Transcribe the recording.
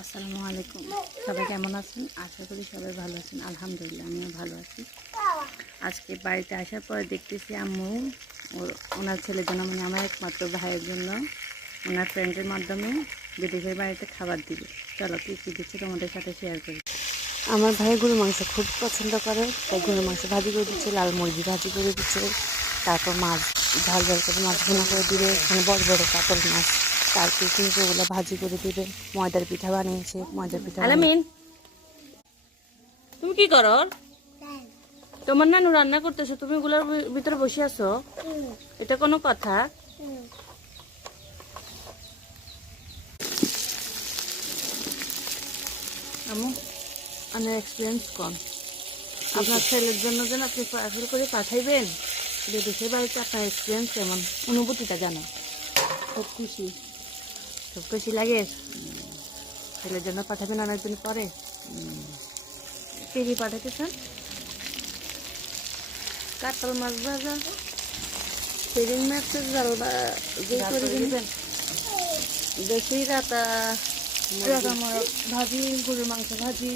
আসসালামু আলাইকুম। সবাই কেমন আছেন? আশা করি সবাই ভালো আছেন। আলহামদুলিল্লাহ আমিও ভালো আছি। আজকে বাড়িতে আসার পরে দেখতেছি আম্মু ওনার ছেলের জন্য, মানে আমার একমাত্র ভাইয়ের জন্য ওনার ফ্রেন্ডের মাধ্যমে বিদেশের বাড়িতে খাবার দিবে। চলো কী কী দিচ্ছে তোমাদের সাথে শেয়ার করি। আমার ভাই গরুর মাংস খুব পছন্দ করে, তাই গরুর মাংস ভাজি করে দিচ্ছে, লাল মুরগি ভাজি করে দিচ্ছে, তারপর মাছ ঝাল ঝাল করে মাছ ভুনা করে দিবে, মানে বড় বড় কাতল মাছ, তারপর কিন্তু ওগুলো ভাজি করে দিবে। ময়দার পিঠা বানিয়েছে, ময়দার পিঠা। আলামিন, তুমি কি করো? তোমার নানু রান্না করতেছো, তুমি ওগুলোর ভিতরে বসে আছো? এটা কোনো কথা? আমু, আমার এক্সপিরিয়েন্স কম। আপনার ছেলের জন্য যেন আপনি পার্সেল করে পাঠাইবেন বিদেশের বাড়িতে, আপনার এক্সপিরিয়েন্স কেমন, অনুভূতিটা জানো? খুব খুশি। খুব খুশি লাগে। ছেলের জন্য পাঠাবেন অনেকদিন পরে। কি পাঠাতেছেন? কাতল মাছ ভাজা, সেদিন মাছের জাল করে দিবেন। দেশি রাতা ভাজি, গরুর মাংস ভাজি।